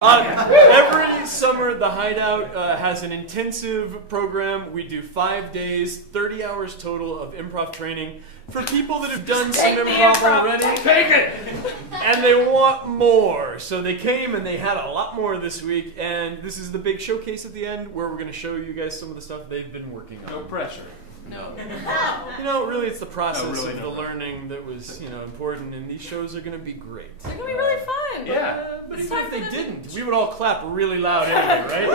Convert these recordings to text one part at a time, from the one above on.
Every summer, the Hideout has an intensive program. We do 5 days, 30 hours total of improv training for people that have done some improv already. Take it! And they want more. So they came and they had a lot more this week. And this is the big showcase at the end where we're going to show you guys some of the stuff they've been working on. No pressure. No. Really, it's the process of the learning that was, important. And these shows are going to be great. They're going to be really fun. Yeah, but even if they didn't, we would all clap really loud anyway, right?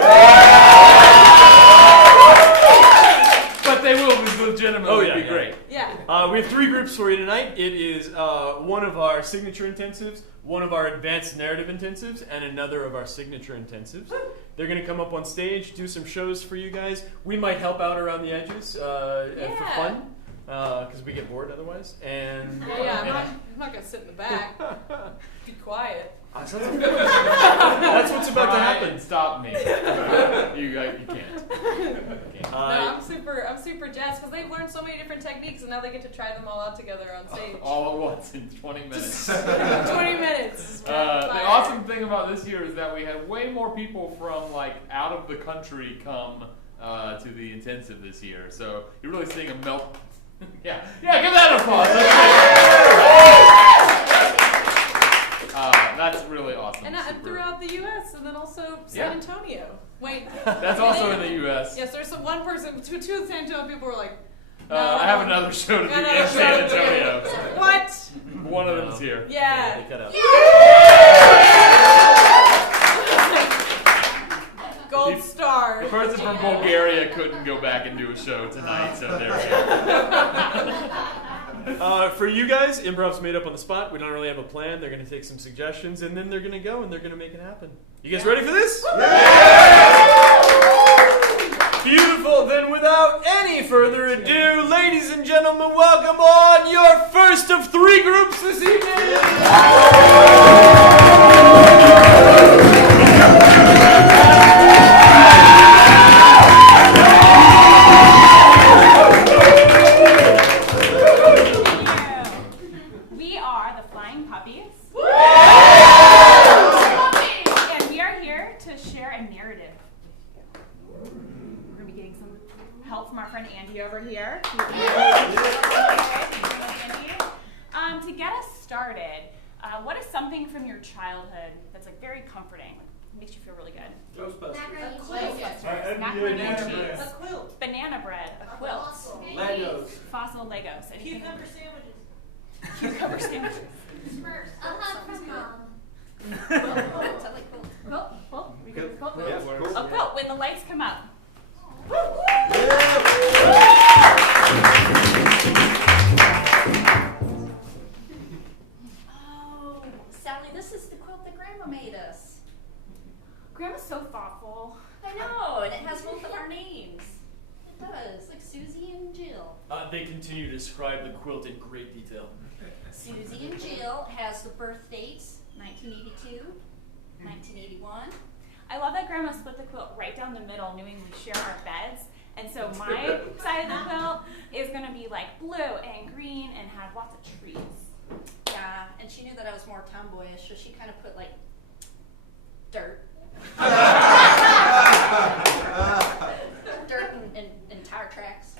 But they will legitimately be great. Yeah. We have 3 groups for you tonight. It is one of our signature intensives, one of our advanced narrative intensives, and another of our signature intensives. They're going to come up on stage, do some shows for you guys. We might help out around the edges for fun, because we get bored otherwise. And I'm not going to sit in the back. Be quiet. That's what's about to happen. Stop me. You can't. No, I'm super jazzed because they've learned so many different techniques and now they get to try them all out together on stage. All at once in 20 minutes. 20 minutes. The awesome thing about this year is that we had way more people from out of the country come to the intensive this year. So you're really seeing a melt. Yeah, give that an applause. That's really awesome. And throughout the U.S. and then also San Antonio. Wait. That's also in the U.S. Yes, there's one person, two San Antonio people were like, no, I have another show to do in San Antonio. What? One of them's here. Yeah. They cut out. Gold star. The person from Bulgaria couldn't go back and do a show tonight, so there we go. For you guys, improv's made up on the spot. We don't really have a plan. They're going to take some suggestions, and then they're going to go, and they're going to make it happen. You guys ready for this? Yeah! Beautiful. Then without any further ado, ladies and gentlemen, welcome on your first of 3 groups this evening. over here. To get us started, what is something from your childhood that's very comforting, makes you feel really good? Ghostbusters. Macaroni and cheese. A quilt. Banana bread. A quilt. Legos. Fossil Legos. Cucumber sandwiches. Cucumber sandwiches. A hug from mom. A quilt when the lights come up. Oh, Sally, this is the quilt that Grandma made us. Grandma's so thoughtful. I know, and it has both of our names. It does, like Susie and Jill. They continue to describe the quilt in great detail. Susie and Jill has the birth dates, 1982, 1981. I love that Grandma split the quilt right down the middle, knowing we share our beds. And so my side of the quilt is going to be blue and green and have lots of trees. Yeah, and she knew that I was more tomboyish, so she kind of put dirt. Dirt and tire tracks.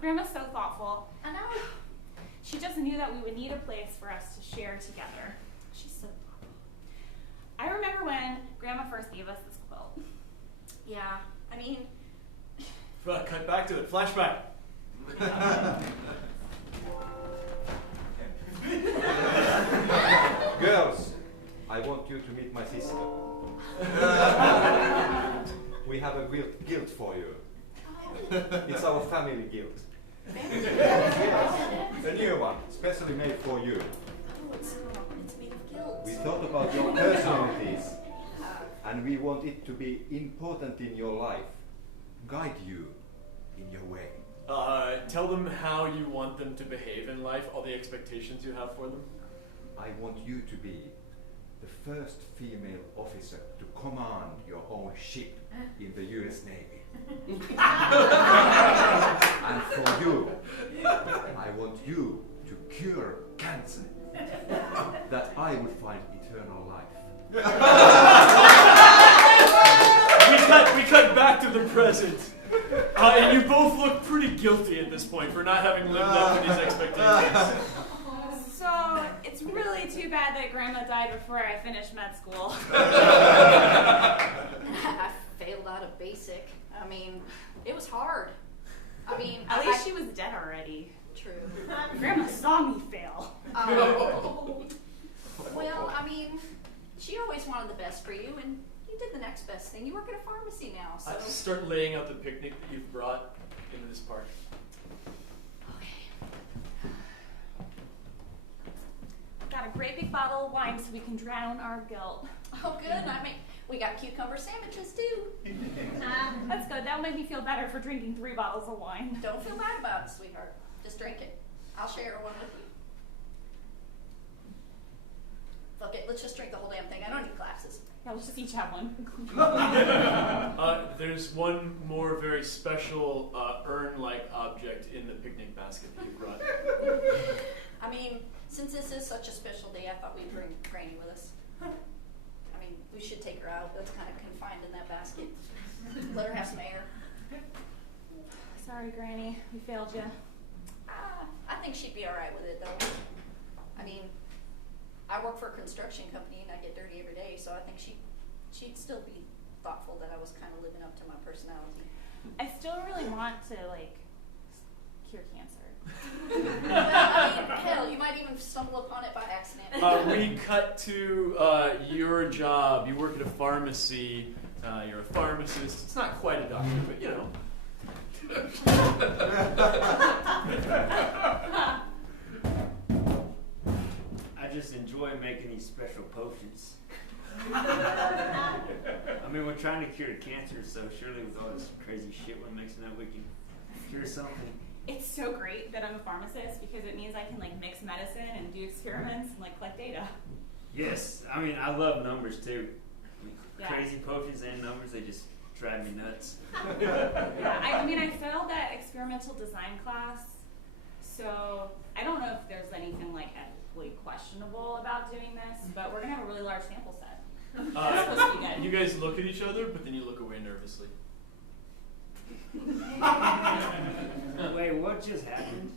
Grandma's so thoughtful. I know. She just knew that we would need a place for us to share together. She's so thoughtful. I remember when Grandma first gave us this quilt. Yeah, I mean... Cut back to it. Flashback. Girls, I want you to meet my sister. We have a guilt for you. It's our family guilt. Yes, a new one, specially made for you. Oh, it's made of guilt. We thought about your personalities, and we want it to be important in your life, guide you in your way. Tell them how you want them to behave in life, all the expectations you have for them. I want you to be the first female officer to command your own ship in the US Navy. And for you, I want you to cure cancer, that I would find eternal life. innocent. And you both look pretty guilty at this point for not having lived up to these expectations. So, it's really too bad that Grandma died before I finished med school. I failed out of basic. I mean, it was hard. I mean, At least she was dead already. True. Grandma saw me fail. Well, I mean, she always wanted the best for you, and you did the next best thing. You work at a pharmacy now, so. I start laying out the picnic that you've brought into this park. Okay. Got a great big bottle of wine so we can drown our guilt. Oh, good. I mean, we got cucumber sandwiches too. That's good. That'll make me feel better for drinking 3 bottles of wine. Don't feel bad about it, sweetheart. Just drink it. I'll share one with you. Fuck it. Let's just drink the whole damn thing. I don't need glasses. Yeah, let's just each have one. There's one more very special urn-like object in the picnic basket that you brought. I mean, since this is such a special day, I thought we'd bring Granny with us. I mean, we should take her out. That's kind of confined in that basket. Let her have some air. Sorry, Granny. We failed you. I think she'd be all right with it, though. I mean, I work for a construction company and I get dirty every day, so I think she'd still be thoughtful that I was kind of living up to my personality. I still really want to, like, cure cancer. Well, I mean, hell, you might even stumble upon it by accident. We cut to your job. You work at a pharmacy. You're a pharmacist. It's not quite a doctor, but you know. I just enjoy making these special potions. I mean, we're trying to cure cancer, so surely with all this crazy shit we're mixing up, we can cure something. It's so great that I'm a pharmacist because it means I can, like, mix medicine and do experiments and, like, collect data. Yes, I mean, I love numbers too. Yeah. Crazy potions and numbers, they just drive me nuts. Yeah, I mean, I failed that experimental design class, so I don't know if there's anything, like, ethically questionable about doing this, but we're going to have a really large sample set. It's supposed to be good. You guys look at each other, but then you look away nervously. Wait, what just happened?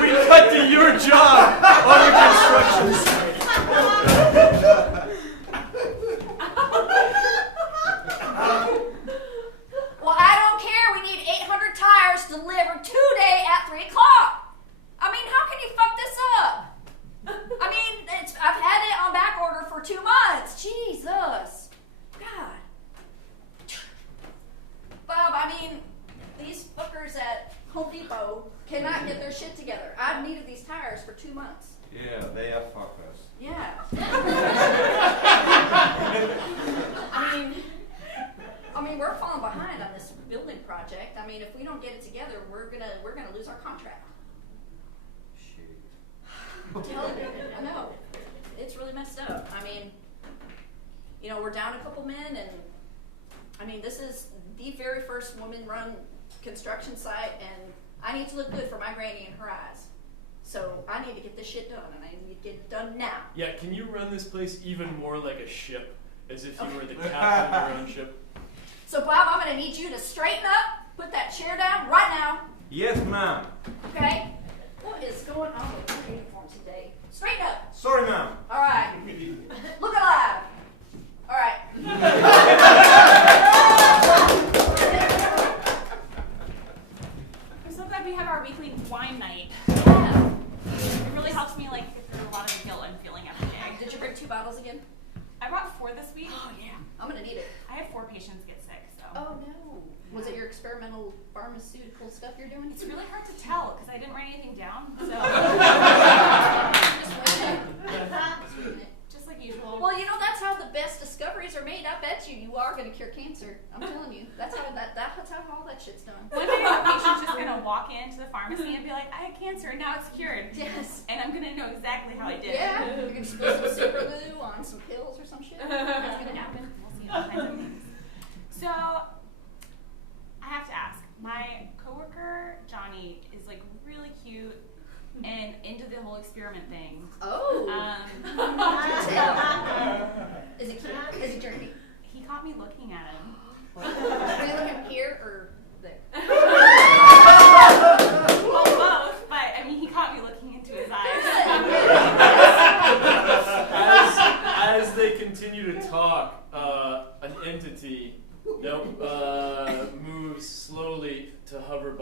We cut to your job on the construction site. Well, I don't care. We need 800 tires delivered today at 3 o'clock. I mean, how can you fuck this up? I mean, I've had it on back order for 2 months. Jesus. God. Bob, I mean, these fuckers at Home Depot cannot get their shit together. I've needed these tires for 2 months. Yeah, they are fuckers. Yeah. I mean, we're falling behind on this building project. I mean, if we don't get it together, we're gonna lose our contract. Shit. I'm telling you, I know. It's really messed up. I mean, you know, we're down a couple men, and I mean, this is the very first woman-run construction site, and I need to look good for my granny in her eyes. So I need to get this shit done, and I need to get it done now. Yeah, can you run this place even more like a ship, as if you were the captain of your own ship? So Bob, I'm gonna need you to straighten up, put that chair down right now, Yes, ma'am. okay? What is going on with your uniform today? Straighten up. Sorry, ma'am. All right. Look alive. All right. I'm so glad we have our weekly wine night. Yeah. It really helps me, like, get through a lot of the guilt I'm feeling every day. Did you bring 2 bottles again? I brought 4 this week. Oh yeah. I'm gonna need it. I had 4 patients get sick, so. Oh no. Was it your experimental pharmaceutical stuff you're doing? It's really hard to tell because I didn't write anything down, so. Just wing it. Just wing it. Just like usual. Well, you know, that's how the best discoveries are made. I bet you are going to cure cancer. I'm telling you. That's how all that shit's done. One day the patient's just gonna walk into the pharmacy and be like, I had cancer and now it's cured. Yes. And I'm gonna know exactly how I did Yeah. it. You're going to spill some super glue on some pills or some shit. That's going to happen. We'll see all kinds of things. So, I have to ask, my coworker, Johnny, is like really cute and into the whole experiment thing. Oh. Um, Do tell. Is it cute? Is it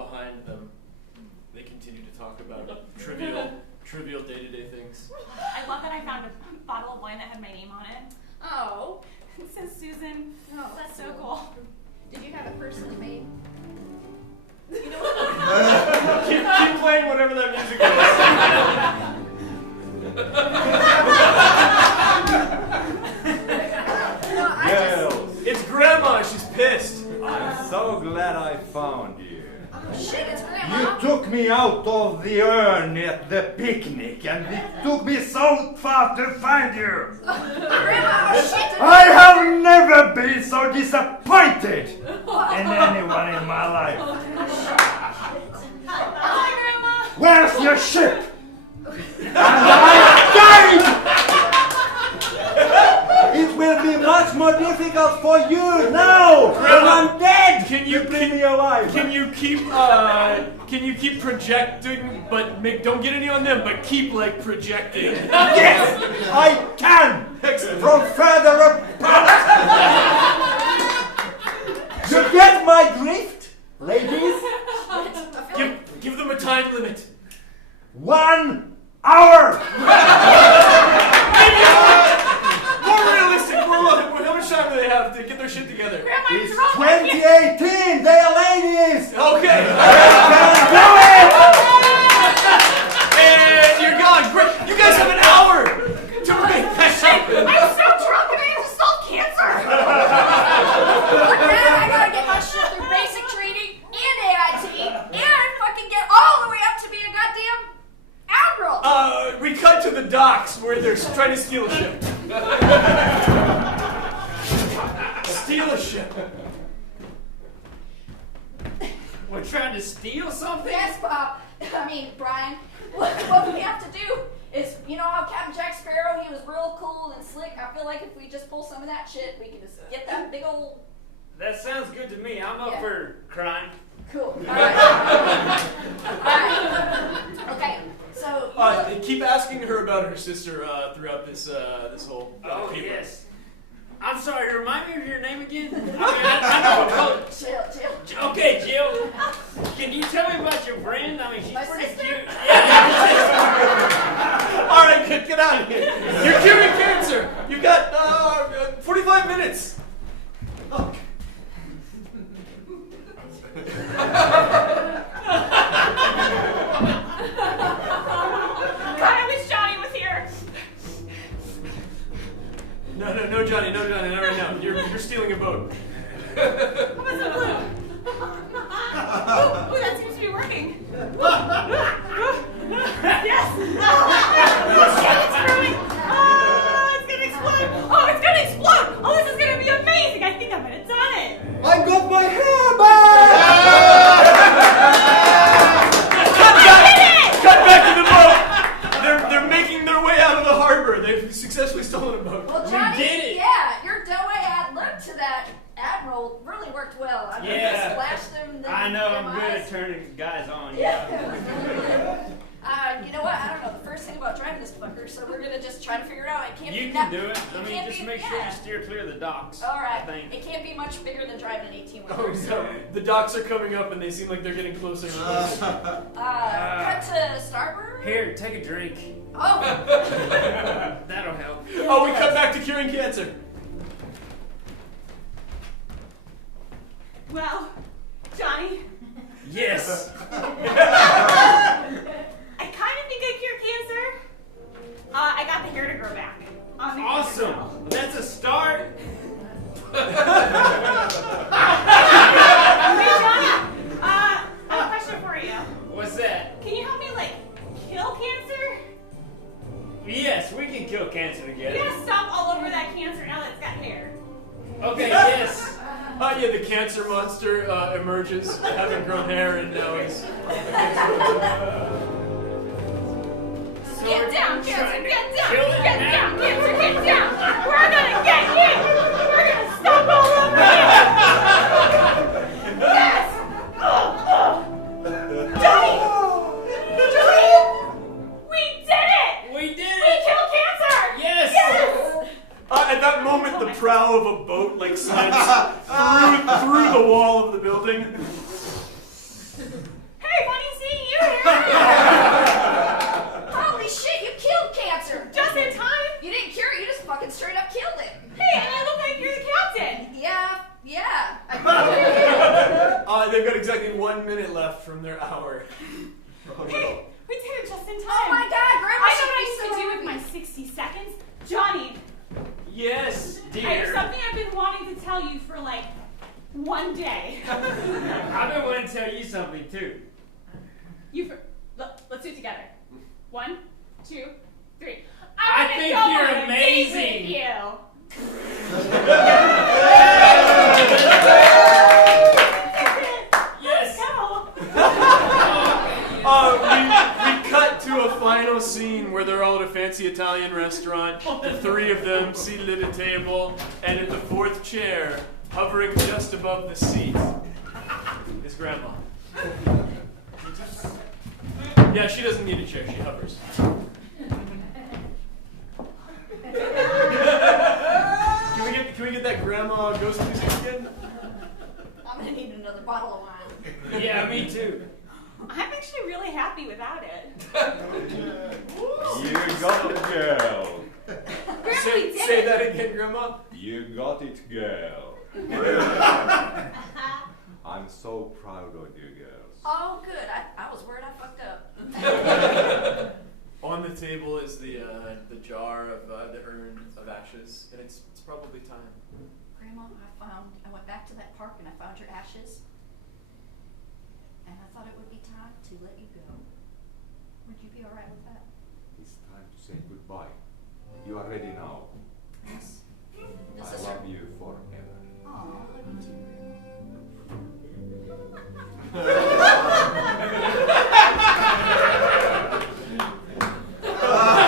behind them, they continue to talk about trivial day-to-day things. I love that I found a bottle of wine that had my name on it. Oh. It says Susan. Oh, That's so cool. Did you have a person made? You know what? keep playing whatever that music is. It's Grandma. She's pissed. I'm so glad I found you. Oh shit, it's You Grandma. took me out of the urn at the picnic, and it took me so far to find you. Grandma, oh shit. I have never been so disappointed in anyone in my life. Hi, Grandma. Where's your ship? And I died! It will be much more difficult for you now when I'm dead. Can you bring me alive? Can you keep projecting, but don't get any on them, but keep like projecting. Yes, I can. From further apart. You get my drift, ladies? Give them a time limit. 1 hour. More realistic. How much time do they have to get their shit together? Grandma, It's you're wrong. 2018. They are ladies. Okay. Can do it. And you're gone. Great. You guys have an hour to make that happen. I'm so drunk and I have to solve cancer. Look, man, I gotta get my shit through basic training and AIT, and fucking get all the way up to be a goddamn admiral. We cut to the docks where they're trying to steal a ship. Steal a ship. We're trying to steal something? Yes, Bob. Brian. What we have to do is, you know how Captain Jack Sparrow, he was real cool and slick. I feel like if we just pull some of that shit, we can just get that big old... That sounds good to me. I'm up Yeah. for crime. Cool. All right. Okay, so... Keep asking her about her sister throughout this whole Oh, paper. yes. I'm sorry, remind me of your name again? I know. Chill. Okay, Jill. Can you tell me about your friend? She's My pretty sister? cute. Yeah, All right, get out of here. You're curing cancer. You've got 45 minutes. Oh. God, I wish Johnny was here. No, Johnny, not right now. You're stealing a boat. What's the blue? Ooh, that seems to be working. Yes. Shit, it's growing. It's gonna explode. Oh, it's gonna explode. Oh, this is gonna be amazing. I think I might have done it. I got my hair back! Cut back to the boat. They're making their way out of the harbor. They've successfully stolen a boat. Well, Johnny, did it. yeah, your doughy ad lib to that admiral really worked well. I mean, Yeah. just splashed them. I know, I'm them good eyes. at turning guys on. Yeah. You know what? I don't know the first thing about driving this fucker, so we're gonna just try to figure it out. It can't You be can that, do it. can't Just be- make sure yeah. you steer clear of the docks. All right. I think. It can't be much bigger than driving an 18-wheeler. Oh, so the docks are coming up and they seem like they're getting closer and closer. Cut to starboard. Here, take a drink. Oh. That'll help. Oh, we cut back to curing cancer. Well, Johnny, Yes. I kind of think I cured cancer. I got the hair to grow back. On the Awesome. cancer cell. That's a start. Hey, Johnny, I have a question for you. What's that? Can you help me, kill cancer? Yes, we can kill cancer You together. gotta stomp all over that cancer now that it's got hair. Okay, yes. Yeah, the cancer monster emerges, having grown hair, and now he's. Get down, cancer, trying to get down! kill it Get now. down, cancer, get down! We're gonna get you! We're gonna stomp all over you! Yes! Johnny! Johnny! We did it! We did We it. killed cancer! Yes. Yes! At that moment, the prow of a boat slants through the wall of the building. from their hour. Hey, we did it just in time. Oh my God, Grandma! I know what I used to do with my 60 seconds. Johnny, Yes, I have dear. something I've been wanting to tell you for like one day. I've been wanting to tell you something too. Let's do it together. 1, 2, 3. I think go you're on a date with amazing. you. Yes. We cut to a final scene where they're all at a fancy Italian restaurant, the three of them seated at a table, and at the fourth chair, hovering just above the seat, is Grandma. Yeah, she doesn't need a chair, she hovers. Can we get that Grandma ghost music again? I'm gonna need another bottle of wine. Yeah, me too. I'm actually really happy without it. You got it, girl. Grandma, we did Say it. that again, Grandma. You got it, girl. I'm so proud of you girls. Oh, good. I was worried I fucked up. On the table is the jar of the urn of ashes, and it's probably time. Grandma, I went back to that park and I found your ashes. And I thought it would be time to let you go. Would you be alright with that? It's time to say goodbye. You are ready now. Yes. I This is love you forever. Aw, I love you too,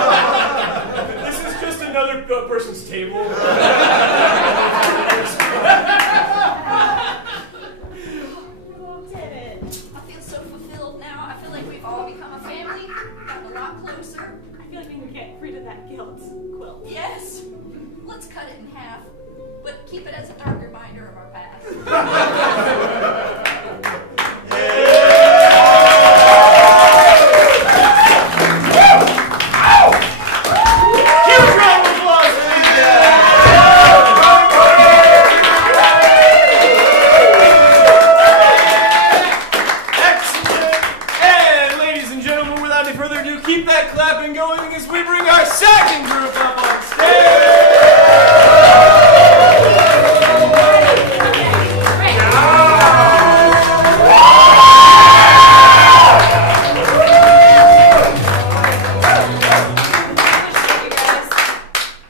This is just another person's table. I feel so fulfilled now. I feel like we've all become a family, gotten a lot closer. I feel like we can get rid of that guilt quilt. Yes. Let's cut it in half, but keep it as a dark reminder of our past. Keep that clapping going as we bring our second group up on stage.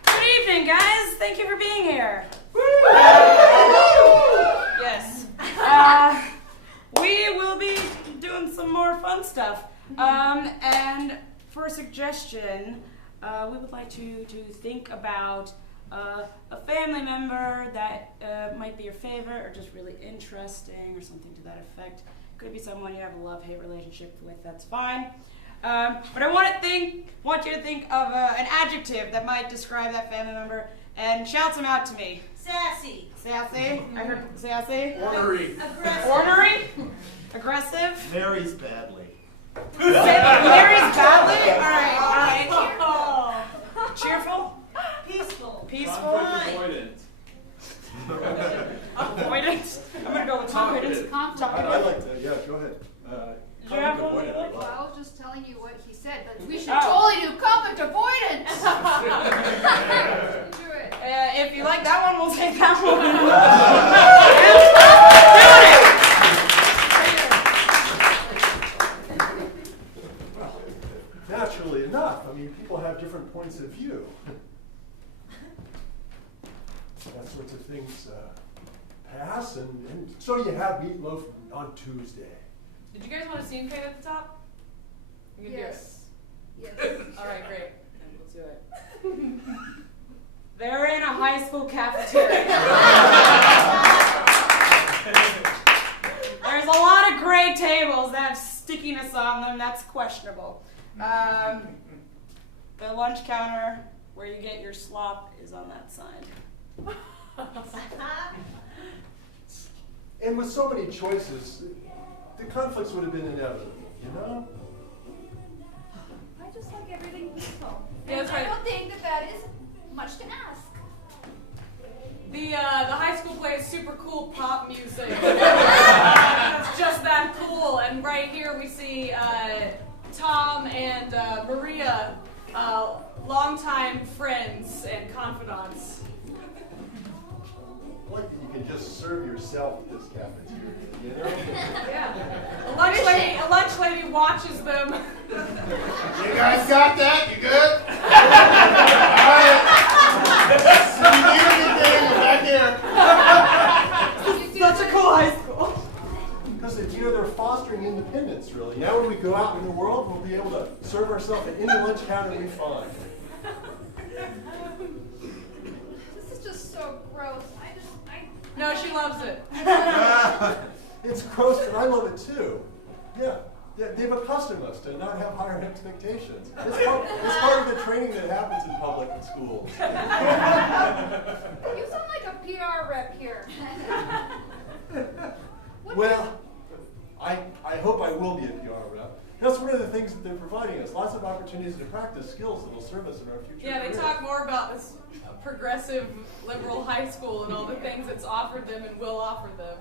Good evening, guys. Thank you for being here. Yes. We will be doing some more fun stuff. And for a suggestion, we would like to think about a family member that might be your favorite or just really interesting or something to that effect. Could be someone you have a love-hate relationship with, that's fine. But I want you to think of an adjective that might describe that family member and shout some out to me. Sassy. Sassy? I heard sassy. Ornery. Aggressive. Ornery? Aggressive? Marries badly. Mary's badly? Alright. Oh. Cheerful? Peaceful. Peaceful? Avoidant. Avoidant? I'm gonna go with avoidant. I'd like to, yeah, go ahead. Do you have one? Avoidant, I love. Well, I was just telling you what he said, but we should Oh. totally do conflict avoidance. Do it. If you like that one, we'll take that one. Naturally enough, I mean, people have different points of view. That sorts of things pass, and so you have meatloaf on Tuesday. Did you guys want a scene fade at the top? You can Yes. Yes. do it. All right, great. Then let's do it. They're in a high school cafeteria. There's a lot of gray tables that have stickiness on them. That's questionable. The lunch counter where you get your slop is on that side. And with so many choices, the conflicts would have been inevitable, you know? I just like everything peaceful. Yeah, that's And I right. don't think that is much to ask. The high school plays super cool pop music. That's just that cool. And right here we see Tom and Maria, longtime friends and confidants. Like you can just serve yourself at this cafeteria, you know? Yeah. A lunch lady watches them. You guys got that? You good? Alright. Such a cool high school. Because they're fostering independence, really. Now when we go out in the world, we'll be able to serve ourselves at any lunch counter we find. This is just so gross. No, she loves it. It's gross, and I love it too. Yeah, they've accustomed us to not have higher expectations. It's part of the training that happens in public schools. You sound like a PR rep here. Well, I hope I will be a PR rep. That's one of the things that they're providing us. Lots of opportunities to practice skills that will serve us in our future. Yeah, they careers. talk more about this progressive liberal high school and all the things it's offered them and will offer them.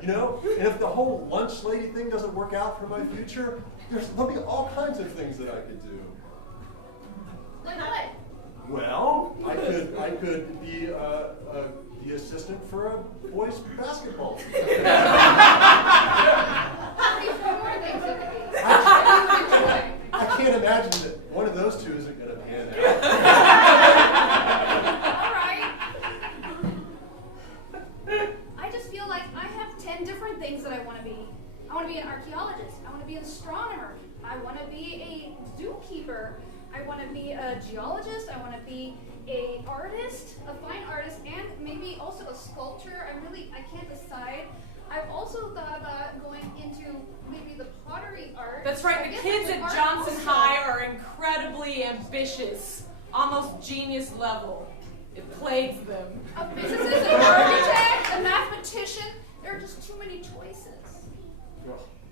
You know, and if the whole lunch lady thing doesn't work out for my future, there'll be all kinds of things that I could do. Like what? Well, I could be the assistant for a boys' basketball team. I can't imagine that one of those two isn't going to pan out. All right. I just feel like I have 10 different things that I want to be. I want to be an archaeologist. I want to be an astronomer. I want to be a zookeeper. I want to be a geologist. I want to be an artist, a fine artist, and maybe also a sculptor. I can't decide. I've also thought about going into maybe the pottery art. That's right, the kids at Johnson High are incredibly ambitious, almost genius level. It plagues them. A physicist, an architect, a mathematician. There are just too many choices.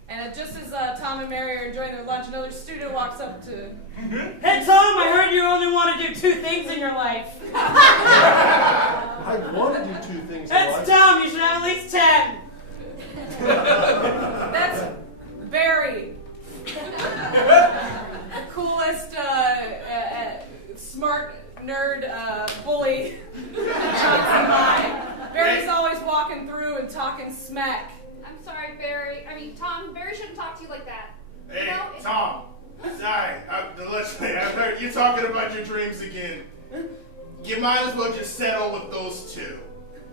And just as Tom and Mary are enjoying their lunch, another student walks up to... Hey Tom, I heard you only want to do 2 things in your life. I want to do 2 things in That's life. dumb, you should have at least 10. That's Barry. The coolest, smart nerd bully at Johnson High. Barry's always walking through and talking smack. I'm sorry, Barry. Tom, Barry shouldn't talk to you like that. Hey, You know, Tom. Sorry, I heard you talking about your dreams again. You might as well just settle with those 2.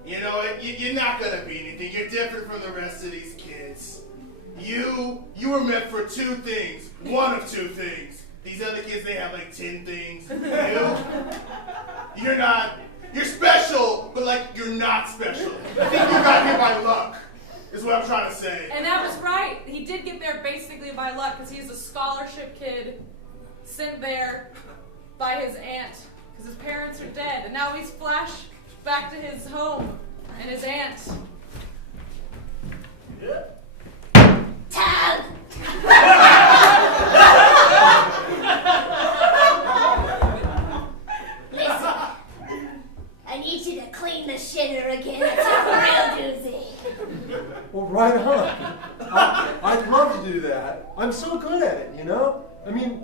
You know, you're not gonna be anything. You're different from the rest of these kids. You were meant for 2 things. One of 2 things. These other kids, they have like 10 things. You're not. You're special, but like you're not special. I think you got here by luck. Is what I'm trying to say. And that was right. He did get there basically by luck because he's a scholarship kid sent there by his aunt because his parents are dead. And now he's flashed back to his home and his aunt. Tom! Listen, I need you to clean the shitter again. It's a real doozy. Well, right on. I'd love to do that. I'm so good at it, you know? I mean,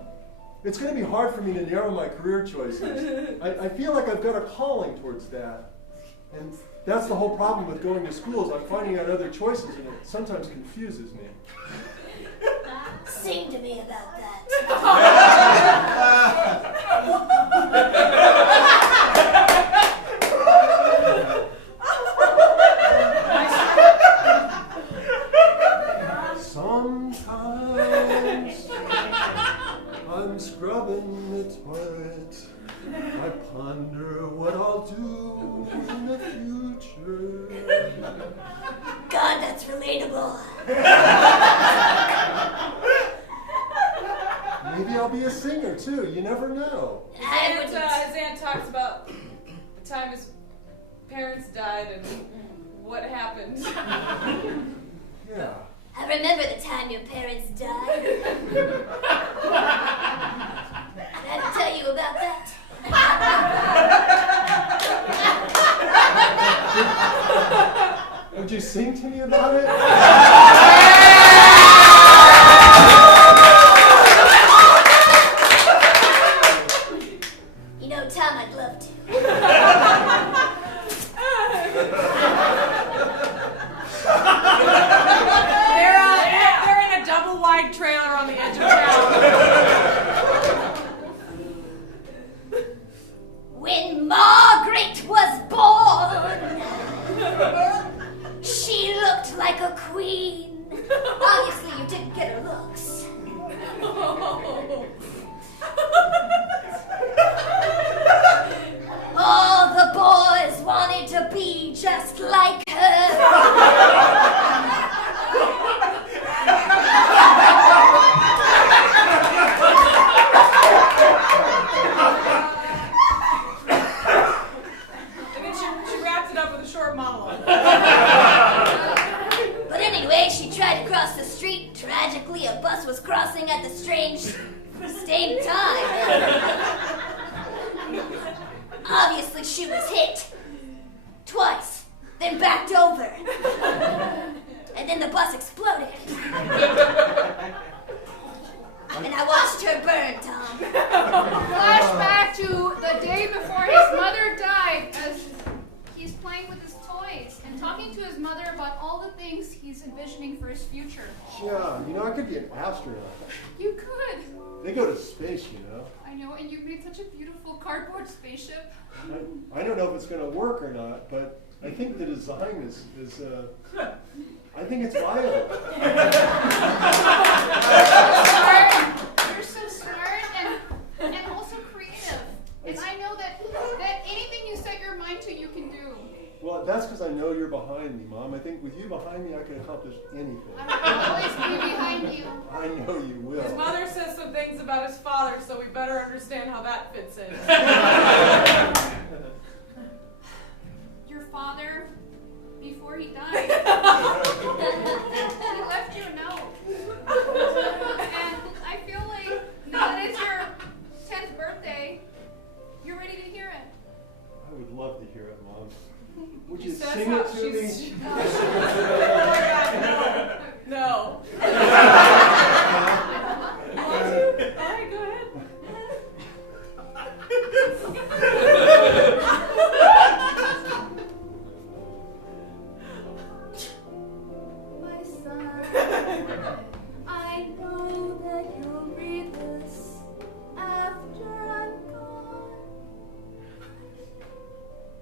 it's going to be hard for me to narrow my career choices. I feel like I've got a calling towards that. And that's the whole problem with going to school is I'm finding out other choices and it sometimes confuses me. Sing to me about that. Sometimes I'm scrubbing the toilet. I ponder what I'll do in the future. God, that's relatable. Maybe I'll be a singer too. You never know. His aunt talks about the time his parents died and what happened. Yeah. I remember the time your parents died. I had to tell you about that. Would you sing to me about it? You know, Tom, I'd love to. They're in a double wide trailer on the edge of town. When Margaret was born, she looked like a queen. Obviously, you didn't get her looks. All the boys wanted to be just like her. And then she wraps it up with a short monologue. But anyway, she tried to cross the street. Tragically, a bus was crossing at the same time. Obviously, she was hit. Twice. Then backed over. And then the bus exploded. And I watched her burn, Tom. Flashback to the day before his mother died as he's playing with his toys and talking to his mother about all the things he's envisioning for his future. Yeah, you know, I could be an astronaut. You could. They go to space, you know. I know, and you made such a beautiful cardboard spaceship. I don't know if it's going to work or not, but I think the design is I think it's viable. You're so smart and also creative. And I know that anything you set your mind to, you can do. Well, that's because I know you're behind me, Mom. I think with you behind me, I can accomplish anything. I'll always be behind you. I know you will. His mother says some things about his father, so we better understand how that fits in. Your father, before he died, he left you a note. And I feel like now that it's your 10th birthday, you're ready to hear it. I would love to hear it, Mom. Would She you says sing how it to me? Oh my God, no. Alright, go ahead. My son, I know that you'll read this after I'm gone.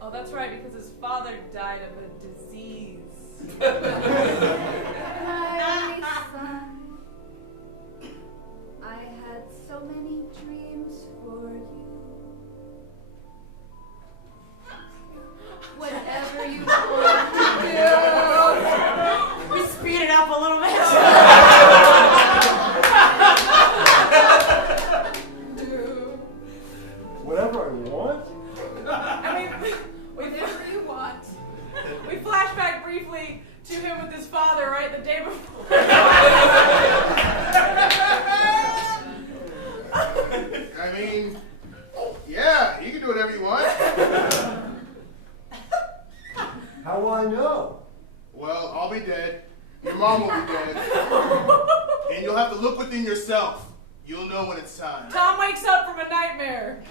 Oh, that's right, because his father died of a disease. My son, I had so many dreams for you. Whatever you want to We speed it up a little bit. do. Whatever I want? I mean, Whatever you want. we flash back briefly to him with his father, right, the day before. I mean, yeah, you can do whatever you want. How will I know? Well, I'll be dead. Your mom will be dead. And you'll have to look within yourself. You'll know when it's time. Tom wakes up from a nightmare.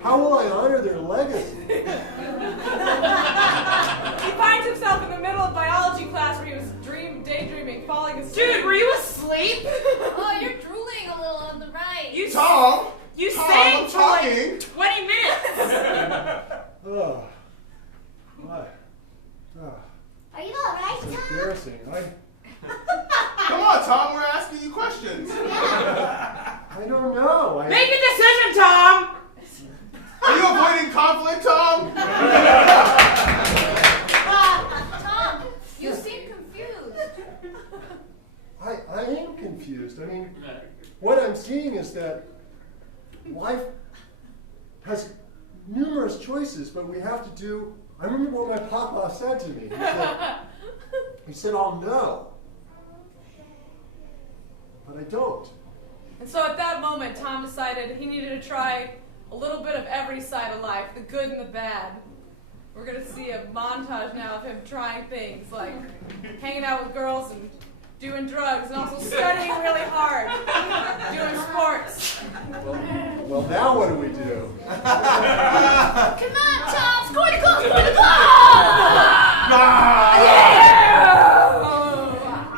How will I honor their legacy? He finds himself in the middle of biology class where he was daydreaming, falling asleep. Dude, were you asleep? Oh, you're drooling a little on the right. You Tom! You Tom, sang I'm for like talking. 20 minutes. Oh, what? Oh, Are you alright, it's Tom? embarrassing. Come on, Tom, we're asking you questions. I don't know. Make a decision, Tom. Are you avoiding conflict, Tom? Tom, you seem confused. I am confused. I mean, what I'm seeing is that life has numerous choices, but we have to do. I remember what my papa said to me. He said, I'll know. But I don't. And so at that moment, Tom decided he needed to try a little bit of every side of life, the good and the bad. We're going to see a montage now of him trying things like hanging out with girls and doing drugs and also studying really hard, doing sports. Well, now what do we do? Come on, Tom! Score the goal! Score the goal!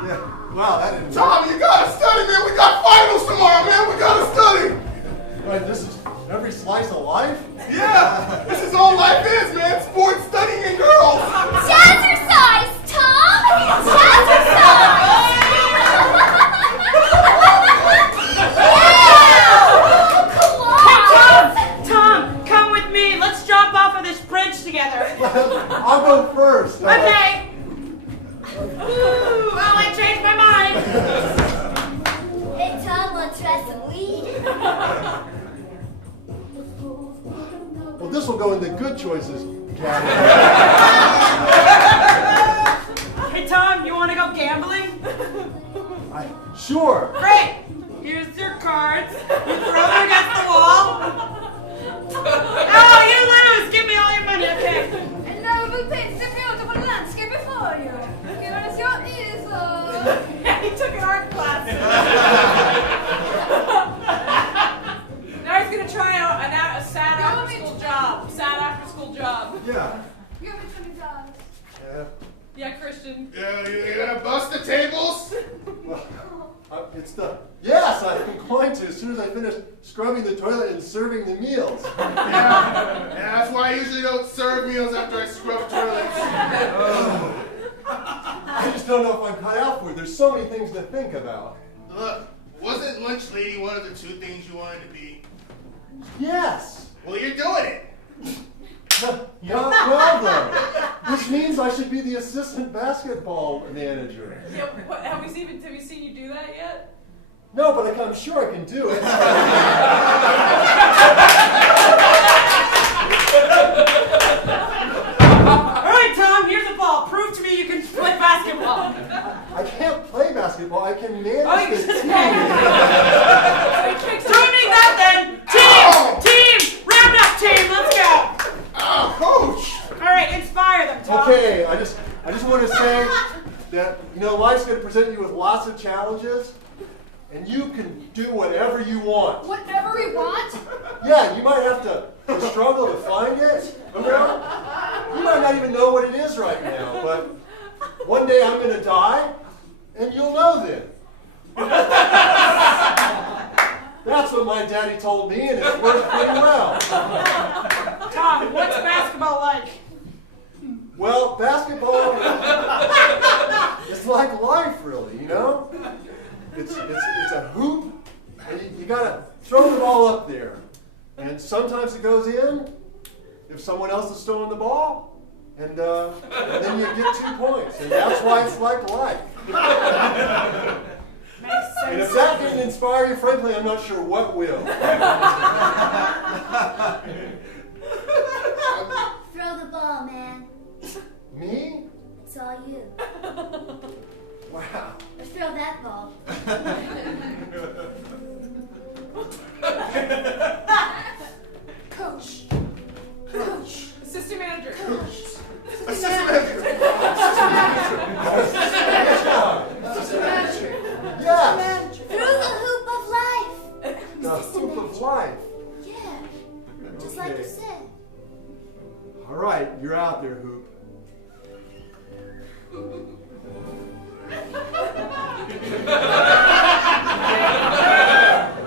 Yeah. Wow, that didn't. Tom, you gotta study, man. We got finals tomorrow, man. We gotta study. Right, this is every slice of life? Yeah, this is all life is, man. Sports, studying, and girls. Jazzercise, Tom! Jazzercise! Tom, come with me. Let's jump off of this bridge together. I'll go first. Okay. Ooh, oh, I changed my mind. Hey, Tom, wanna try some weed? Well, this will go in the good choices category. Hey, Tom, you want to go gambling? Sure. Great. Here's your cards. You throw them against the wall. Oh, you lose. Give me all your money, okay? Hello, vous faites the beautiful landscape before you. Here is your easel. He took an art class. Now he's going to try out a sad after school job. Sad after school job. Yeah. You have a $20. Yeah. Yeah, Christian. Yeah, you gonna bust the tables? Well, it's the. Yes, I'm going to as soon as I finish scrubbing the toilet and serving the meals. Yeah, that's why I usually don't serve meals after I scrub toilets. I just don't know if I'm cut out for it. There's so many things to think about. Look, wasn't lunch lady one of the two things you wanted to be? Yes. Well, you're doing it. Not well, though. This means I should be the assistant basketball manager. Yeah, what, have we seen you do that yet? No, but I'm sure I can do it. All right, Tom, here's the ball. Prove to me you can play basketball. I can't play basketball. I can manage Oh, you the just team. Doing that then. Team, round up, team. Let's go. Oh, coach. All right, inspire them, Tom. Okay, I just want to say that life's going to present you with lots of challenges, and you can do whatever you want. Whatever we want? Yeah, you might have to struggle to find it. You might not even know what it is right now, but one day I'm going to die, and you'll know then. That's what my daddy told me, and it's worked pretty well. Tom, what's basketball like? Well, basketball is like life, really, It's a hoop, and you gotta throw the ball up there. And sometimes it goes in if someone else is throwing the ball, and then you get 2 points. And that's why it's like life. Makes And if sense. that didn't inspire you, frankly, I'm not sure what will. Throw the ball, man. Me? It's all you. Wow. Let's throw that ball. Coach. Assistant manager. Assistant manager. Yes. Through the hoop of life. The hoop of life. Yeah. Just like you Okay. said. All right, you're out there, Hoop. He's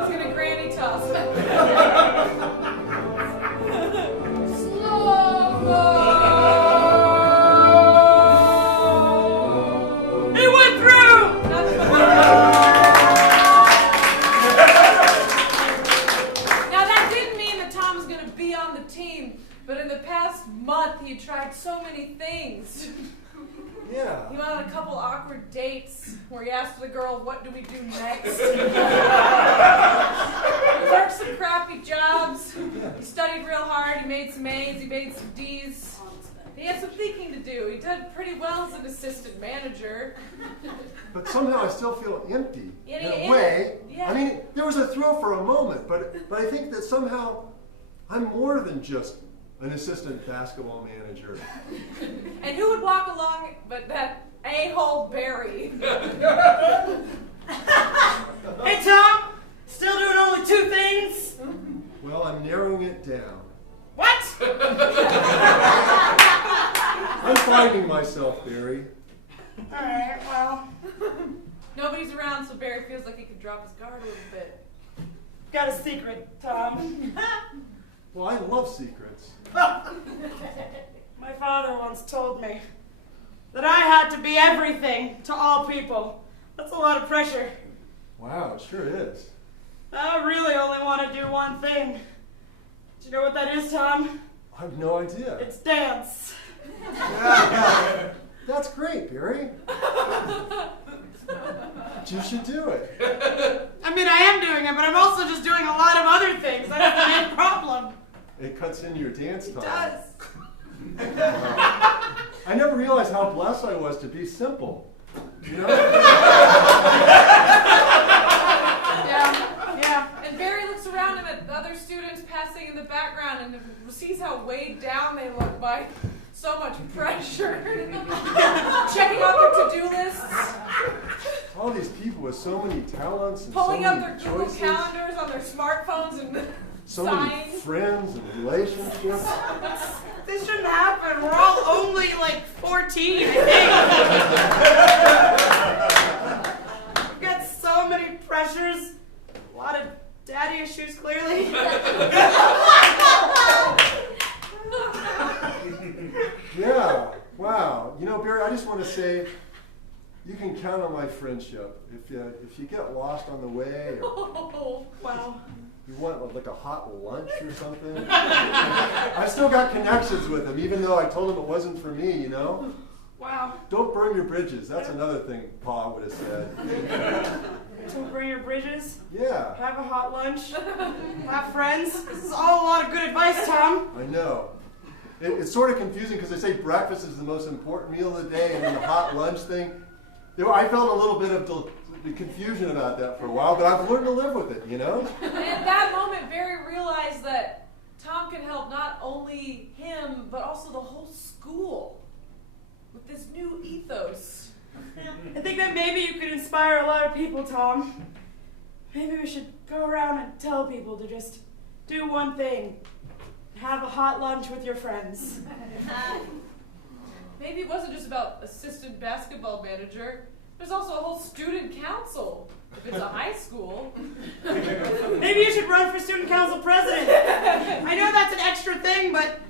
gonna granny toss. He went through! Now that didn't mean that Tom was gonna be on the team, but in the past month he tried so many things. Yeah. He went on a couple awkward dates where he asked the girl, "What do we do next?" He worked some crappy jobs. He studied real hard. He made some A's. He made some D's. He had some thinking to do. He did pretty well as an assistant manager. But somehow I still feel empty Yeah, in a yeah, way. yeah. I mean, there was a thrill for a moment, but I think that somehow I'm more than just an assistant basketball manager. And who would walk along but that a-hole Barry? Hey, Tom! Still doing only 2 things? Well, I'm narrowing it down. What? I'm finding myself, Barry. Alright, well, Nobody's around, so Barry feels like he could drop his guard a little bit. got a secret, Tom. Well, I love secrets. My father once told me that I had to be everything to all people. That's a lot of pressure. Wow, it sure is. I really only want to do one thing. Do you know what that is, Tom? I have no idea. It's dance. That's great, Barry. You should do it. I mean, I am doing it, but I'm also just doing a lot of other things. That's the main problem. It cuts into your dance time. It does. I never realized how blessed I was to be simple. You know? Yeah. And Barry looks around him at the other students passing in the background and sees how weighed down they look by so much pressure. Checking out their to-do lists. All these people with so many talents and Pulling so up many their Google choices, calendars on their smartphones and so signs. many friends and relationships. This shouldn't happen. We're all only like 14, I think. We've got so many pressures. A lot of daddy issues, clearly. Yeah, wow. You know, Barry, I just want to say, you can count on my friendship. If you get lost on the way, or Oh, wow. you want like a hot lunch or something, I still got connections with him, even though I told him it wasn't for me, you know? Wow. Don't burn your bridges. That's another thing Pa would have said. Don't burn your bridges. Yeah, Have a hot lunch. Have friends. This is all a lot of good advice, Tom. I know. It's sort of confusing because they say breakfast is the most important meal of the day, and then the hot lunch thing. I felt a little bit of the confusion about that for a while, but I've learned to live with it, you know? And at that moment, Barry realized that Tom could help not only him, but also the whole school with this new ethos. I think that maybe you could inspire a lot of people, Tom. Maybe we should go around and tell people to just do one thing. Have a hot lunch with your friends. Maybe it wasn't just about assistant basketball manager. There's also a whole student council, if it's a high school. Maybe you should run for student council president. I know that's an extra thing, but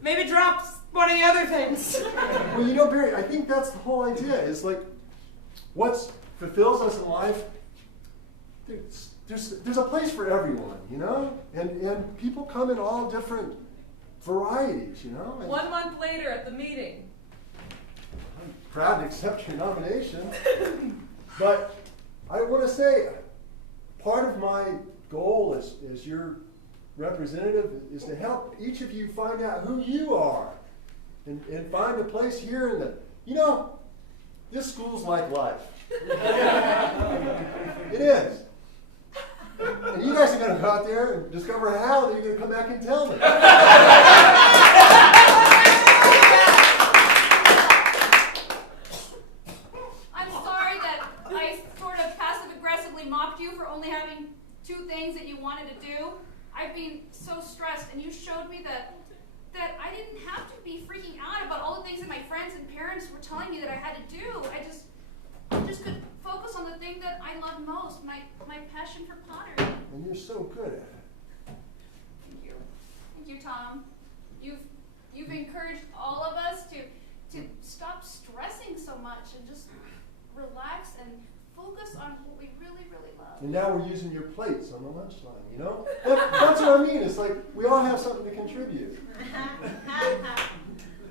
maybe drop one of the other things. Well, you know, Barry, I think that's the whole idea, is like, what fulfills us in life, there's a place for everyone, you know? And people come in all different varieties, you know? And 1 month later at the meeting. I'm proud to accept your nomination. But I want to say, part of my goal as your representative is to help each of you find out who you are and find a place here in the, you know, this school's like life. It is. And you guys are going to go out there and discover how, then you're going to come back and tell me. I'm sorry that I sort of passive-aggressively mocked you for only having 2 things that you wanted to do. I've been so stressed, and you showed me that I didn't have to be freaking out about all the things that my friends and parents were telling me that I had to do. I just could focus on the thing that I love most, my passion for pottery. And you're so good at it. Thank you. Thank you, Tom. You've encouraged all of us to stop stressing so much and just relax and focus on what we really, really love. And now we're using your plates on the lunch line, you know? That's what I mean. It's like we all have something to contribute.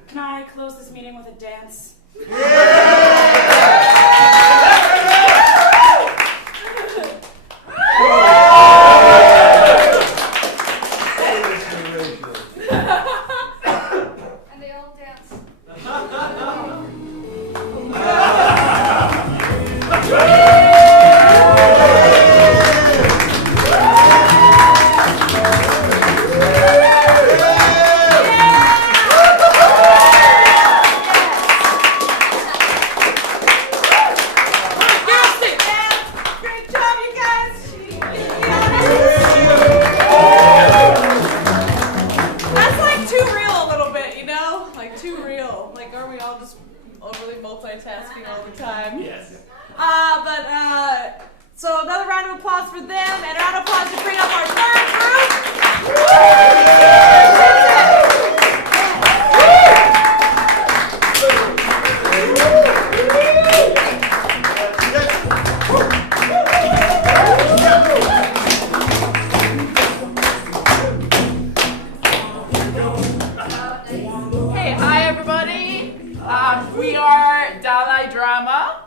Can I close this meeting with a dance? And they all dance. for them, and a round of applause to bring up our third group. Hey, hi everybody. We are Dalai Drama.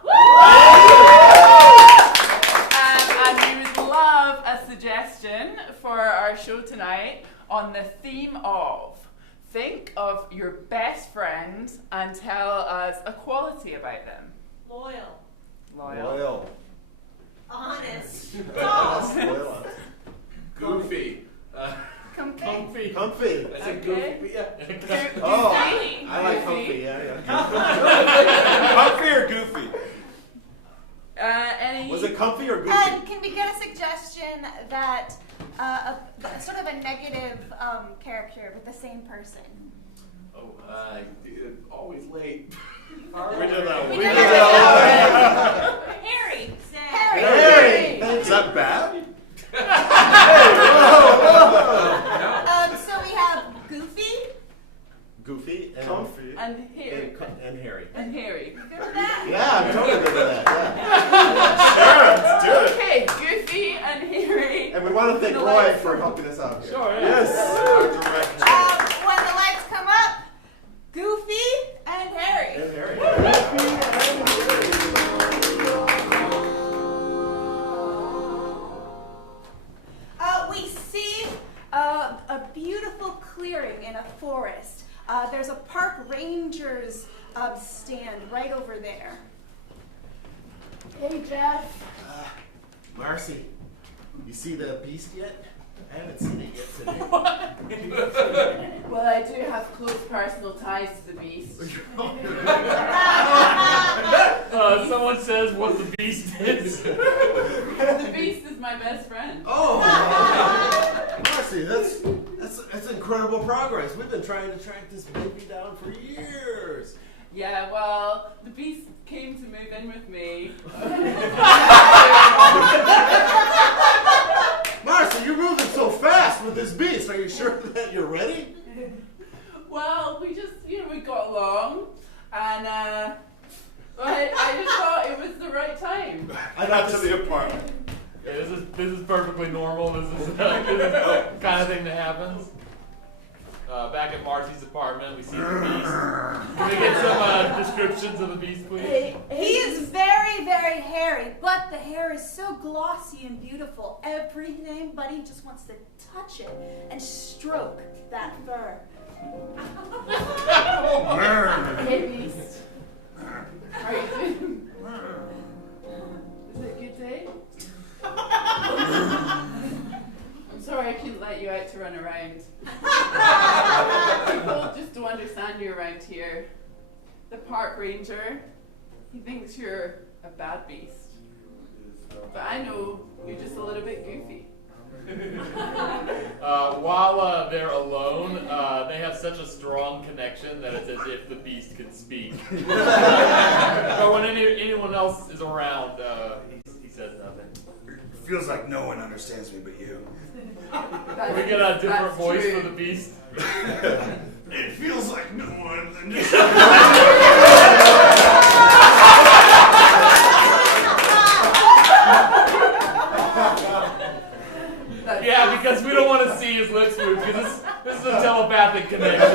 And we would love a suggestion for our show tonight on the theme of think of your best friend and tell us a quality about them. Loyal. Loyal. Honest. Loyal. Goofy. Comfy. Comfy. I said Okay. goofy. Yeah. Oh, Goofy. I like Goofy. comfy, yeah. Comfy or goofy? Any? Was it comfy or goofy? Can we get a suggestion that sort of a negative character with the same person? Oh, always late. We did that one. We did that Harry. Harry! Is that bad? So we have Goofy. Goofy and Comfy. And Harry. and Harry. And Harry. Good with that? Yeah, I'm totally good with that. Yeah. Sure, let's do it. Okay, Goofy and Harry. And we want to thank Roy for helping us out here. Sure, yeah. Yes. Our director. When the lights come up, Goofy and Harry. And Harry. We see a beautiful clearing in a forest. There's a park ranger's stand right over there. Hey, Jeff. Marcy, you see the beast yet? I haven't seen it yet today. Well, I do have close personal ties to the beast. Someone says what the beast is. The beast is my best friend. Oh, Marcy, that's incredible progress. We've been trying to track this baby down for years. Yeah, well, the beast came to move in with me. Marcy, you're moving so fast with this beast. Are you sure that you're ready? Well, we just, we got along, and I just thought it was the right time. I got to the apartment. Yeah, this is perfectly normal. This is the kind of thing that happens. Back at Marcy's apartment, we see the beast. Can we get some descriptions of the beast, please? He is very, very hairy, but the hair is so glossy and beautiful. Everybody just wants to touch it and stroke that fur. Hey, beast. How are you doing? Is it a good day? I'm sorry I couldn't let you out to run around. People just don't understand you around here. The park ranger, he thinks you're a bad beast. But I know you're just a little bit goofy. While they're alone, they have such a strong connection that it's as if the beast can speak. But when anyone else is around, he says nothing. It feels like no one understands me but you. Can we get a different voice for the beast? It feels like no one understands. Yeah, because we don't want to see his lips move, because this is a telepathic connection.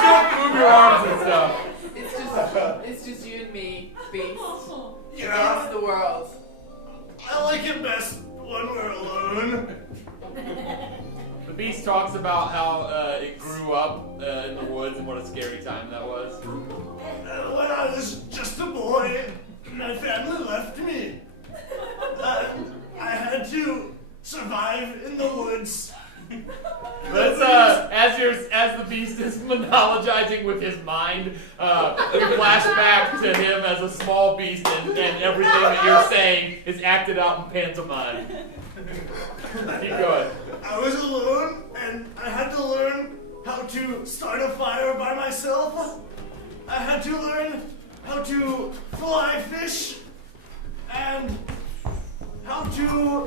Still move your arms and stuff. It's just you and me, beast. Yeah. Against the world. I like it best when we're alone. The beast talks about how it grew up in the woods and what a scary time that was. When I was just a boy, my family left me. I had to survive in the woods. Let's, as the beast is monologizing with his mind, we flash back to him as a small beast, and everything that you're saying is acted out in pantomime. Keep going. I was alone, and I had to learn how to start a fire by myself. I had to learn how to fly fish, and how to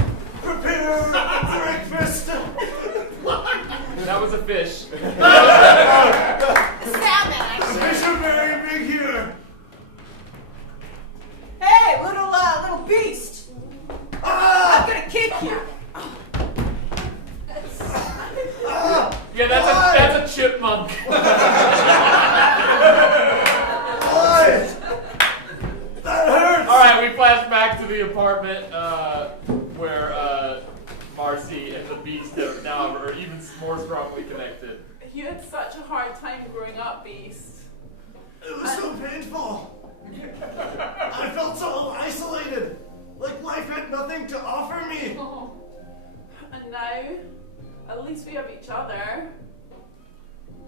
towards a fish. Salmon, The actually. fish are very big here. Hey, little beast! I'm gonna kick you. Yeah, that's a chipmunk. That hurts. All right, we flash back to the apartment where Marcy and the beast are even more strongly connected. You had such a hard time growing up, Beast. It was so painful. I felt so isolated. Like life had nothing to offer me. Oh. And now, at least we have each other.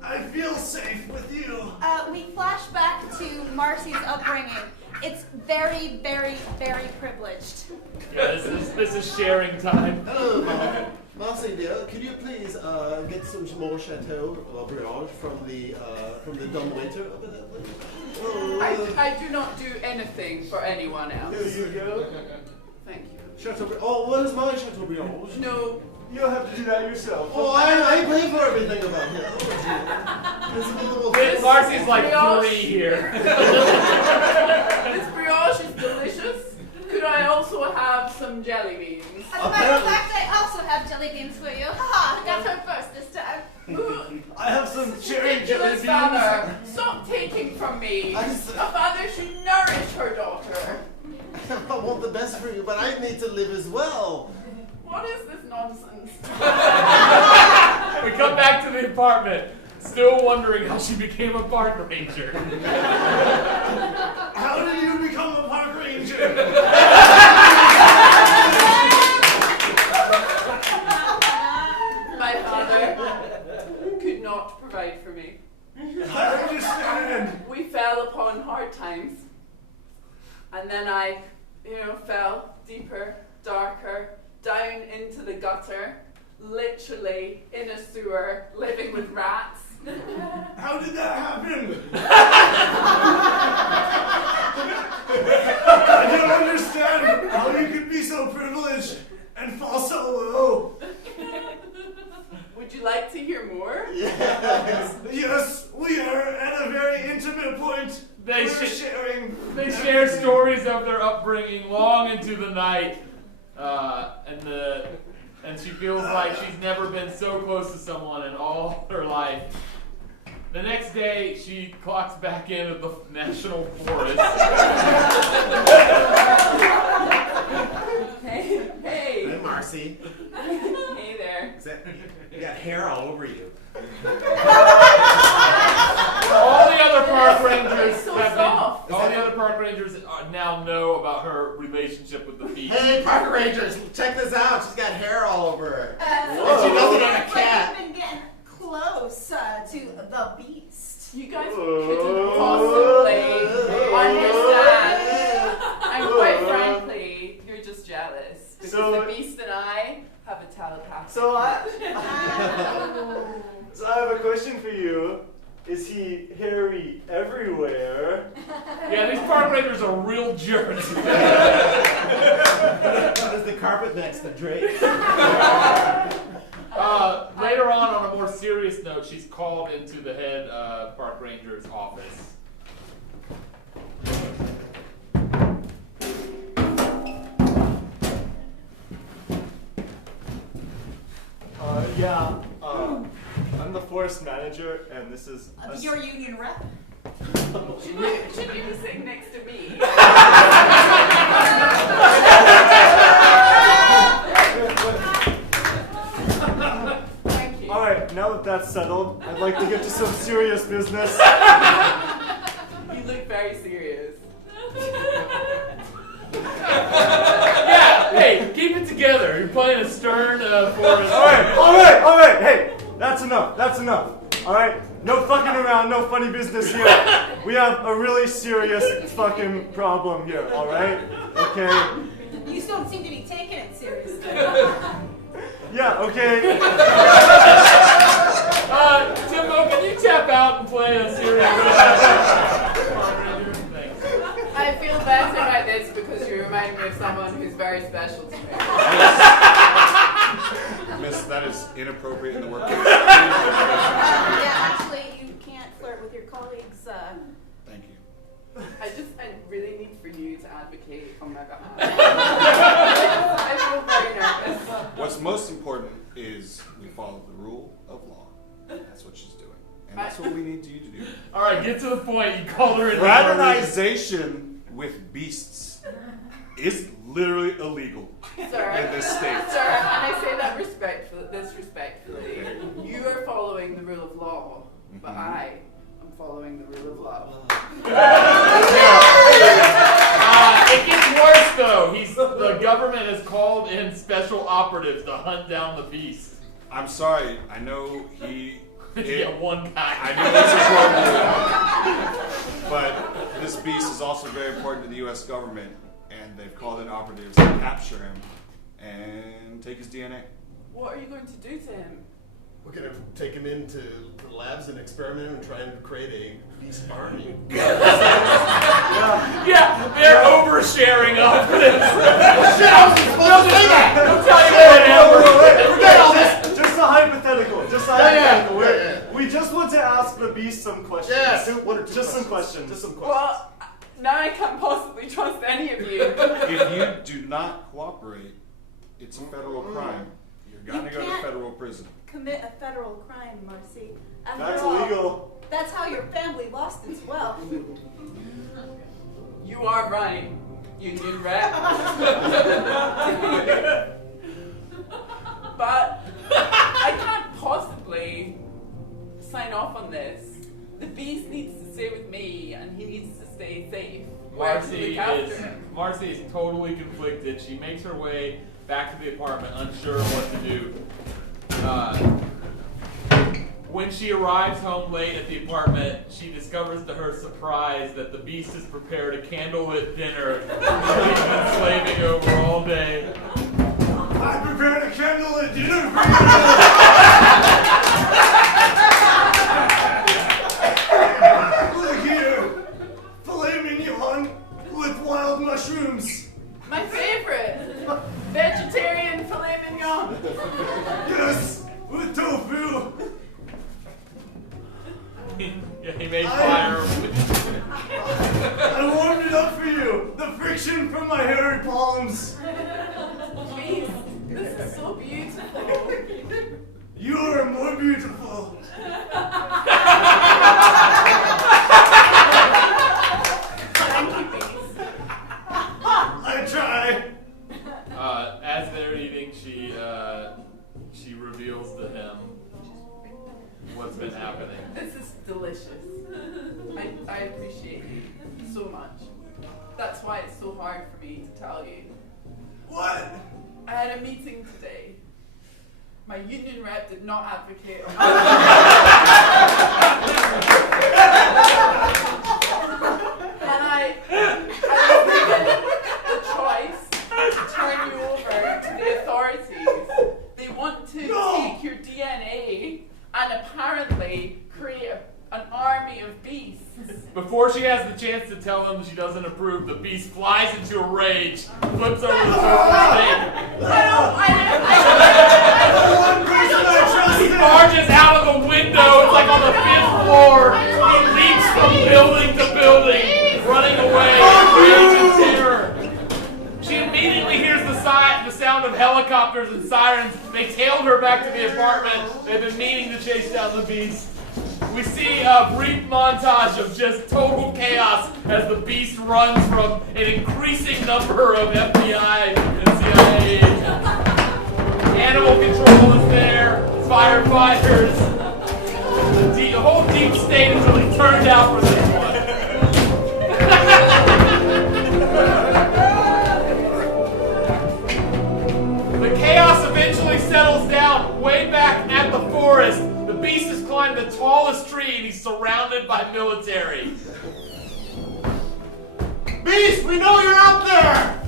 I feel safe with you. We flash back to Marcy's upbringing. It's very, very, very privileged. Yeah, this is sharing time. Hello, Marcy dear. Could you please get some more Chateau Brioche from the dumb waiter over there, please? Oh, I do not do anything for anyone else. Here you go. Thank you. Chateau Brioche. Oh, what is my Chateau Brioche? No. You'll have to do that yourself. Oh, I pay for everything about here. Oh, This Marcy's like brioche. 3 here. This brioche is delicious. Could I also have some jelly beans? As a matter of fact, I also have jelly beans for you. Haha, I got her first this time. I have some cherry jelly Ridiculous beans. father. Stop taking from me. A father should nourish her daughter. I want the best for you, but I need to live as well. What is this nonsense? We come back to the apartment, still wondering how she became a park ranger. How did you become a park ranger? My father could not provide for me. I understand. We fell upon hard times. And then I, fell deeper, darker, down into the gutter, literally in a sewer, living with rats. How did that happen? I don't understand how you could be so privileged and fall so low. Would you like to hear more? Yes. Yes, we are at a very intimate point. They We're sharing. They share stories of their upbringing long into the night, and she feels like she's never been so close to someone in all her life. The next day, she clocks back in at the National Forest. Hey. Hey, Marcy. Hey there. You got hair all over you. All the other park rangers So have soft. been, all the other park rangers now know about her relationship with the beast. Hey, park rangers, check this out. She's got hair all over her. And she doesn't have a cat. We've been getting close to the beast. You guys couldn't possibly understand. And quite frankly, you're just jealous. Because So- the beast and I have a telepathy. So I have a question for you. Is he hairy everywhere? Yeah, these park rangers are real jerks. There's the carpet next to Drake. Later on a more serious note, she's called into the head park ranger's office. I'm the forest manager, and this is Your union rep? Should you be sitting next to me? Thank you. All right, now that that's settled, I'd like to get to some serious business. You look very serious. Yeah, hey, keep it together. You're playing a stern forest. All right. Hey, that's enough. All right, no fucking around, no funny business here. We have a really serious fucking problem here. All right, okay. You don't seem to be taking it seriously. Yeah, okay. Timbo, can you tap out and play a serious park ranger? Thanks. I feel better about this because you remind me of someone who's very special to me. Miss, that is inappropriate in the workplace. Yeah, actually, you can't flirt with your colleagues. Thank you. I really need for you to advocate on my behalf. I feel very nervous. What's most important is we follow the rule of law. That's what she's doing. And that's what we need you to do. All right, get to the point. You called her in. Fraternization with beasts is literally illegal Sir, in this state. Sir, and I say that disrespectfully. You are following the rule of law, but I am following the rule of love. It gets worse though. The government has called in special operatives to hunt down the beast. I'm sorry. I know he. One guy. I know it's important, but this beast is also very important to the U.S. government, and they've called in operatives to capture him and take his DNA. What are you going to do to him? We're going to take him into the labs and experiment and try and create a beast army. Yeah, they're oversharing off this. Shit, I was supposed to say that! Don't tell you what Forget all this! Just a hypothetical. We just want to ask the beast some questions. Yeah, Some questions. Well, now I can't possibly trust any of you. If you do not cooperate, it's a federal crime. You're going to go to federal prison. Commit a federal crime, Marcy. After That's all, illegal. That's how your family lost its wealth. You are right, union rep. But I can't possibly sign off on this. The beast needs to stay with me, and he needs to stay safe. Marcy is totally conflicted. She makes her way back to the apartment, unsure of what to do. When she arrives home late at the apartment, she discovers to her surprise that the beast has prepared a candlelit dinner that he's been slaving over all day. I prepared a candlelit dinner for you! Look here! Filet mignon with wild mushrooms! My favorite! Vegetarian filet mignon! Yes! With tofu! Yeah, he made fire. I warmed it up for you! The friction from my hairy palms! Please, this is so beautiful. You are more beautiful! I try! As they're eating, she reveals to him what's been happening. This is delicious. I appreciate you so much. That's why it's so hard for me to tell you. What? I had a meeting today. My union rep did not advocate on and I was given the choice to turn you over to the authorities. They want to take your DNA and apparently create an army of beasts. Before she has the chance to tell them she doesn't approve, the beast flies into a rage, flips over the steak. He barges out of the window. It's like on the 5th floor. He leaps from building to building, running away in rage and terror. She immediately hears the sound of helicopters and sirens. They tailed her back to the apartment. They've been meaning to chase down the beast. We see a brief montage of just total chaos as the beast runs from an increasing number of FBI and CIA agents. Animal control is there, firefighters. The whole deep state is really turned out for this one. The chaos eventually settles down way back at the forest. The beast has climbed the tallest tree and he's surrounded by military. Beast, we know you're out there!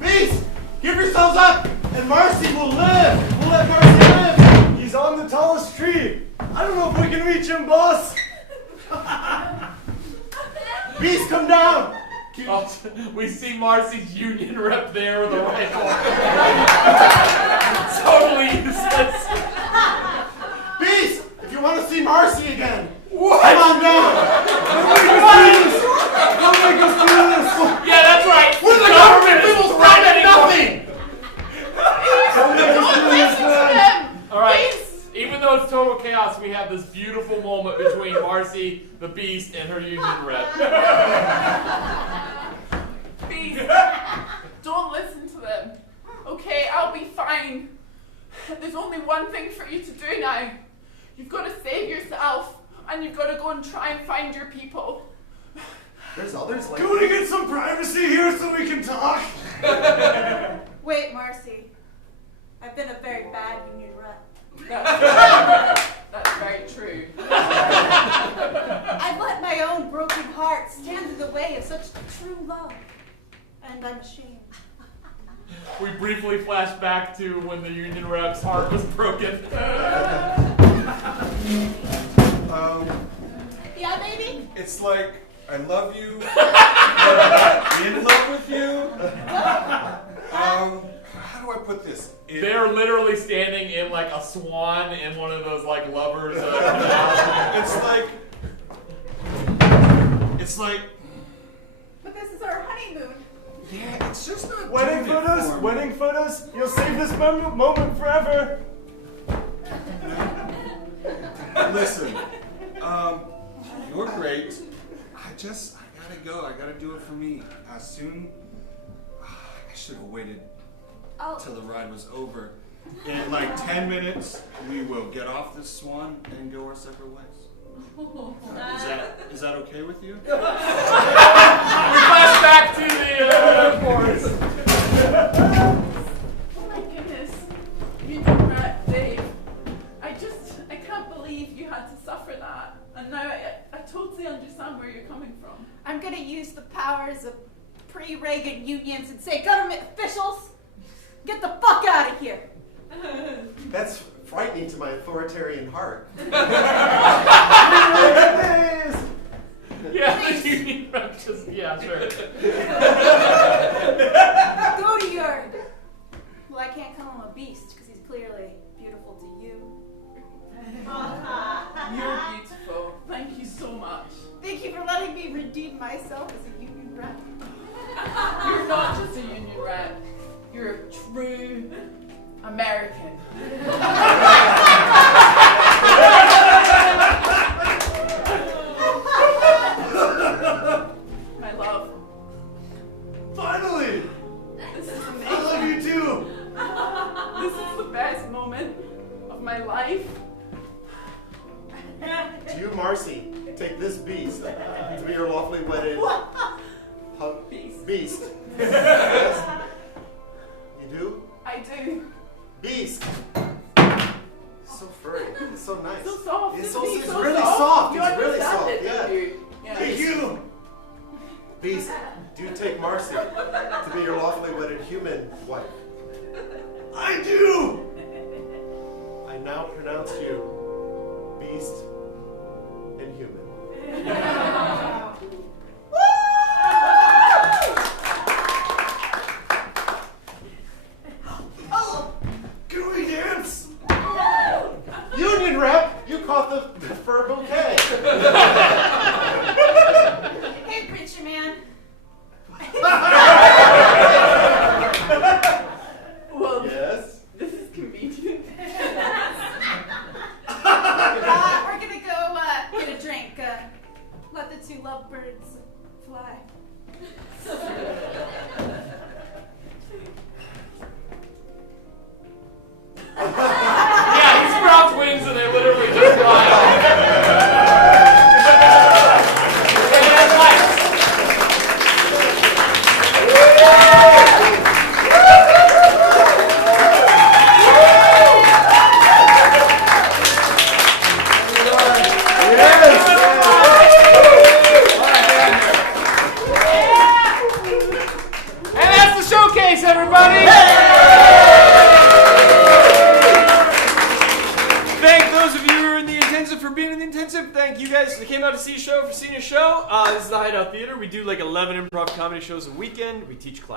Beast, give yourselves up, and Marcy will live! We'll let Marcy live! He's on the tallest tree! I don't know if we can reach him, boss! Beast, come down! We see Marcy's union rep there with a rifle. Totally again. What? Come on now. Don't make us do this. Yeah, that's right. We're the government. We will stop at nothing. Don't listen to them. All right. Even though it's total chaos, we have this beautiful moment between Marcy, the Beast, and her union rep. Please, don't listen to them. Okay, I'll be fine. There's only one thing for you to do now. You've got to save yourself, and you've got to go and try and find your people. There's others like Can we get some privacy here so we can talk? Wait, Marcy. I've been a very bad union rep. That's very true. I've let my own broken heart stand in the way of such true love. And I'm ashamed. We briefly flash back to when the union rep's heart was broken. Yeah, baby? It's like, I love you, I'm in love with you. How do I put this? They're literally standing in like a swan in one of those like lovers. It's like. But this is our honeymoon. Yeah, it's just not. Wedding doing it photos? for me. Wedding photos? You'll save this moment forever. Listen, you're great. I gotta go. I gotta do it for me. Soon. I should have waited till the ride was over. In like 10 minutes, we will get off this swan and go our separate ways. Is that okay with you? We flash back to the airport. Oh my goodness. You did that, Dave. I can't believe you had to suffer that. And now I totally understand where you're coming from. I'm gonna use the powers of pre-Reagan unions and say, government officials, get the fuck out of here. That's frightening to my authoritarian heart. Yeah, the union rep just, yeah, sure. Go to your... Well, I can't call him a beast because he's clearly beautiful to you. You're beautiful. Thank you so much. Thank you for letting me redeem myself as a union rep. You're not just a union rep. You're a true American. My love. Finally! This is amazing. I love you too! This is the best moment of my life. To you, Marcy, take this beast to be your lawfully wedded beast. Yes? You do? I do. Beast. So furry. It's so nice. So soft. It's, It's it's so really soft. soft. You It's really understand soft. it, Yeah. don't you? Yeah. Thank you. Beast, do take Marcy to be your lawfully wedded human wife. I do! I now pronounce you beast and human. Can we dance? Union rep, you caught the fur bouquet. Hey, preacher man. Well, yes? This is convenient. We're gonna go get a drink. Let the two lovebirds fly. Yeah, he sprouts wings and they literally just fly off. And lights. And that's the showcase, everybody! Thank those of you who are in the intensive for being in the intensive. Thank you guys that came out to see a show for seeing a show. This is the Hideout Theater. We do like 11 improv comedy shows a weekend. We teach class.